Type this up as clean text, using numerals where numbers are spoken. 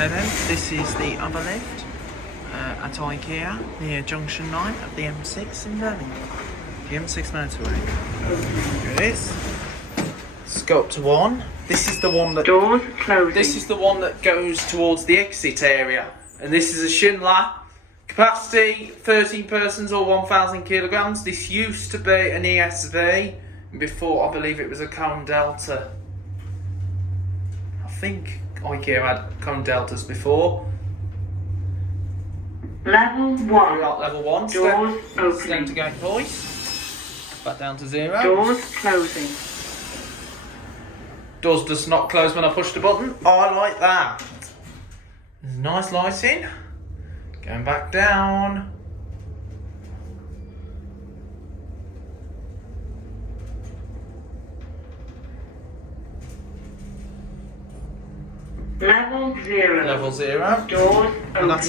Okay then, this is the other lift at IKEA near Junction 9 of the M6 in Birmingham. The M6 motorway. Here it is. Let's go up to one. This is the one that doors closing. This is the one that goes towards the exit area, and this is a Schindler. Capacity 13 persons or 1,000 kilograms. This used to be an ESV, and before I believe it was a Cone Delta. I think IKEA had Cone Deltas before. Level 1. We're at level 1. Doors opening. Centre gate hoist. Back down to 0. Doors closing. Doors does not close when I push the button. I like that. There's nice lighting. Going back down. Level 0. Level 0. Doors And that's it. opening.